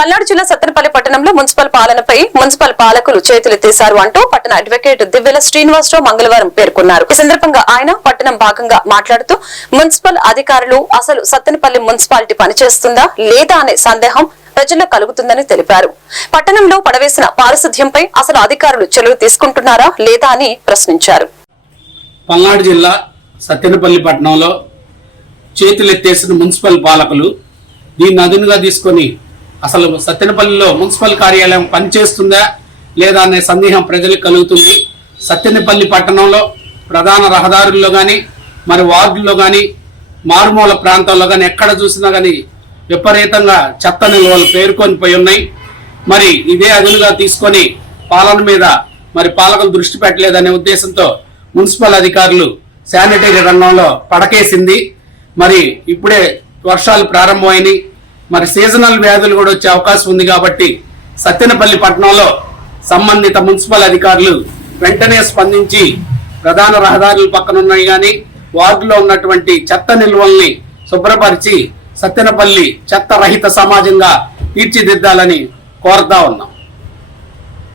పల్నాడు జిల్లా సత్తెనపల్లి పట్టణంలో మున్సిపల్ పాలనపై మున్సిపల్ పాలకులు చేతులెత్తేశారు అంటూ పట్టణ అడ్వకేట్ దివ్యల శ్రీనివాసరావు మంగళవారం పేర్కొన్నారు. ఈ సందర్భంగా ఆయన పట్టణం భాగంగా మాట్లాడుతూ మున్సిపల్ అధికారులు అసలు సత్తెనపల్లి మున్సిపాలిటీ పనిచేస్తుందా లేదా అనే సందేహం ప్రజల్లో కలుగుతుందని తెలిపారు. పట్టణంలో పడవేసిన పారిశుధ్యంపై అసలు అధికారులు చెలవు తీసుకుంటున్నారా లేదా అని ప్రశ్నించారు. పల్నాడు జిల్లా సత్తెనపల్లి పట్టణంలో చేతులెత్తేసిన మున్సిపల్ పాలకులు దీన్ని అదునుగా తీసుకొని అసలు సత్తెనపల్లిలో మున్సిపల్ కార్యాలయం పనిచేస్తుందా లేదా అనే సందేహం ప్రజలకు కలుగుతుంది. సత్తెనపల్లి పట్టణంలో ప్రధాన రహదారుల్లో కానీ మరి వార్డుల్లో కానీ మారుమూల ప్రాంతాల్లో కానీ ఎక్కడ చూసినా కానీ విపరీతంగా చెత్త నిల్వలు పేర్కొని పోయి ఉన్నాయి. మరి ఇదే అదునుగా తీసుకొని పాలన మీద మరి పాలకులు దృష్టి పెట్టలేదనే ఉద్దేశంతో మున్సిపల్ అధికారులు శానిటరీ రంగంలో పడకేసింది. మరి ఇప్పుడే వర్షాలు ప్రారంభమైనాయి. మరి సీజనల్ వ్యాధులు కూడా వచ్చే అవకాశం ఉంది కాబట్టి సత్తెనపల్లి పట్టణంలో సంబంధిత మున్సిపల్ అధికారులు వెంటనే స్పందించి ప్రధాన రహదారుల పక్కన ఉన్నాయి కానీ వార్డులో ఉన్నటువంటి చెత్త నిల్వల్ని శుభ్రపరిచి సత్తెనపల్లి చెత్త రహిత సమాజంగా తీర్చిదిద్దాలని కోరుతా ఉన్నాం.